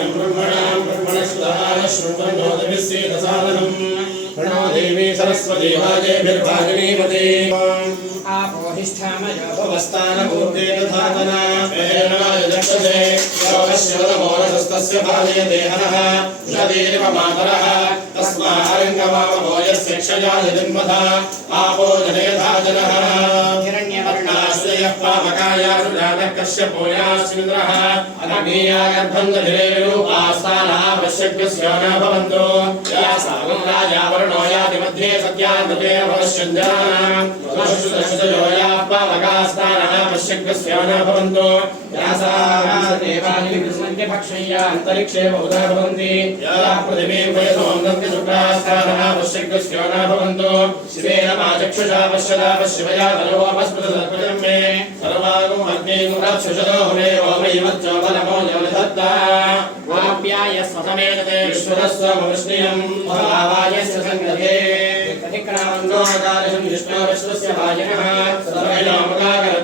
ब्रह्मणाम् ब्रह्मणाम् ब्रह्मणस्वराय शृण्वन्नोदभिस्सेदसादनम् प्रणो देवी सरस्वतीभागेभिर्भागिनीपते आपोहिष्ठामयोभवस्तानपूर्वेण धातना प्रेरणाय दक्षते योगश्योरमोरसस्तस्य भाजयते हरः नदेव मातरः तस्मारङ्गमामभोजस्य क्षया यजन्मधा आपो जनयथा जनः हिरण्यवर्णाश्रयः पावकायासुजातः कश्यपोयास्मिन्द्रः अग्नीया गर्भन्दधिरेरूपास्तानः पश्यज्ञस्यो न भवन्तो या सागं राजा वर्णो याति मध्ये सत्यान्ते भवश्यञ्जनानां वशुदशुदयो या पावकास्तानः पश्यज्ञस्यो न भवन्तो या सा भक्षय्या अन्तरिक्षे बहुधा भवन्ति या पृथिवीं वयसोन्दन्ति शुक्रास्तानः पश्यज्ञस्यो न भवन्तो शिवेन मा चक्षुषा पश्यदा पश्यवया तनवोपस्मृतसर्पजं मे सर्वागुम् अग्निं रक्षुषतो मे ओमैवच्चोपनमो जलधत्ता वाप्याय स्वसमेतते विश्वरस्वमवृष्णियं भावायस्य सङ्गते प्रतिक्रामन्नोदारशं विष्णो विश्वस्य भाजनः सर्वैलोमकाकल्पणः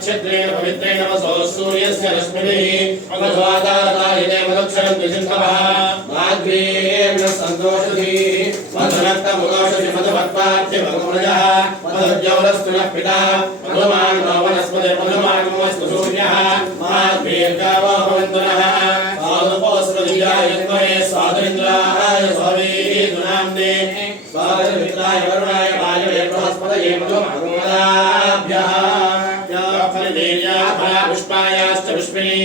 క్షత్రేణ పవిత్రేణ వసో సూర్యస్ రశ్మిభిః అమధ్వాదారతాయ దేవదక్షరం విజింతవః వాగ్వేన సంతోషతి पुष्पायाश्च पुष्पिणी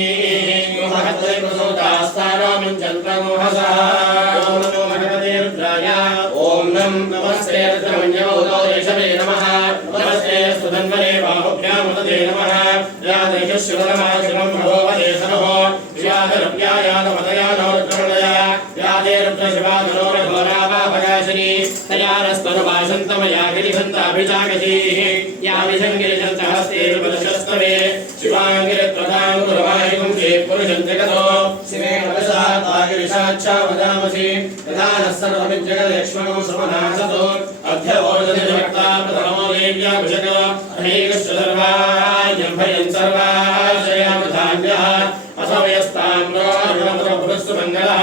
महत्त्वे प्रसोदास्तानो मिञ्चन्द्रमोहसः ॐ नमो भगवते रुद्राय ॐ नं नमस्ते रुद्रमन्यमोदो देशवे नमः नमस्ते सुधन्वने बाहुभ्यामुदते नमः या देशशिवरमा शिवं अभिजागतीः। यामिषङ्गिरिशन्तहस्तेर्वदशस्तवे शिवाङ्गिरप्रधाङ्गुरवायुंसे पुरुषञ्जगतो शिवे कलशात्तागिरिशाच्छा वदामसि तथा नः सर्वमिज्जगदयक्ष्मणौ समनासतो। अध्यवोदधिभक्ता प्रथमो देव्याभिषक अनेकश्च सर्वायं भयं सर्वाशयामधान्यः असमयस्ताम्राणपुरस्सुमङ्गलः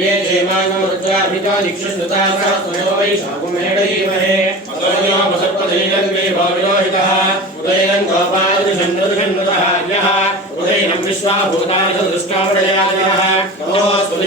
ये जयमानमृत्याभिता दिक्षुश्रुता सह तयो वै शाकुमेढयीमहे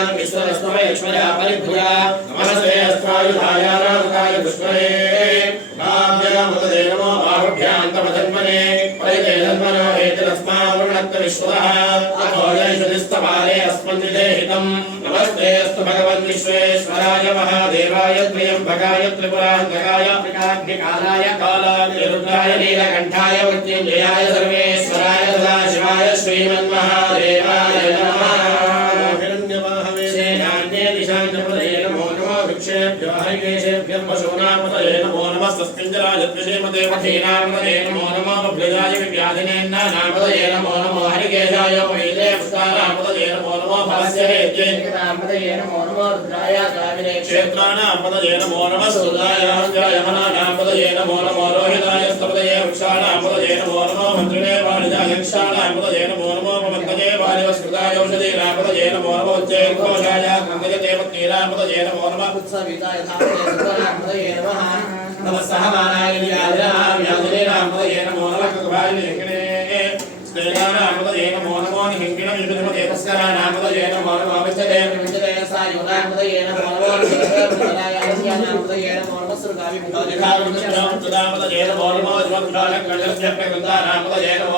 नमं जलद्वरत्मयात्मयोज्यां याश्वरेहस्त्रैवपरागा भगवो विश्वः अस्मन्निदेहितम् नमस्तेऽस्तु भगवन् विश्वेश्वराय महादेवाय त्र्यम्बकाय त्रिपुरान्तकाय प्रकाग्निकालाय कालाय रुद्राय नीलकण्ठाय मृत्युञ्जयाय सर्वेश्वराय सदाशिवाय श्रीमन्महादेवाय भिक्षेभ्यो हरिकेशेभ्यो पशूनापदये नमो नमः सस्मिञ्जराय द्विषेमते पठीनापदये नमो नमो बभ्यजाय विव्याधिनेन्नापदये नमो नमो हरिकेशाय वैदे पुष्टानापदये नमो नमो भास्य हेत्ये क्षेत्राणापदये नमो नमः मगच्छाणापदजे नमो नमो ममन्दजे वालिवस्कृतायौषधीरापदजे नमो नमो उच्चैर्घोषाय गङ्गजदेवक्रीरापदजे नमो नमः उत्सवितायथापदये नमः नमः सहमानाय व्याजनाव्याजनेनापदजे नमो नमः कृपायलेखने स्नेहानापदजे नमो नमो निहिङ्गिणं युजुपदे तस्करानापदजे नमो नमो विचदे विचदे सायुनापदजे नमो नमो निहिङ्गिणायास्यानापदजे नमो नमः सुरगाविभुतादिकारुणं नमो नमो जय नमो नमो जय नमो नमो जय नमो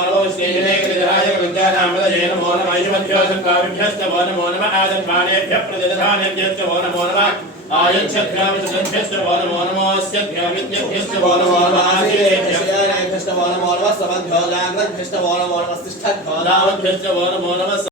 विनायकराय प्रत्यानामृतये नमो नम ऐवद्योसङ्काविभ्यश्च वो नमो नम आदन्मानेभ्यः प्रतिदधानेभ्यश्च वो नमो नम आयुष्यभ्यामितभ्यश्च वो नमो नमोऽस्यभ्यामित्यभ्यश्च वो नमो नमासीरेभ्यश्च वो नमो नमः समध्योदाङ्गभ्यश्च वो नमो नमः तिष्ठद्भोदावद्भ्यश्च वो नमो नमः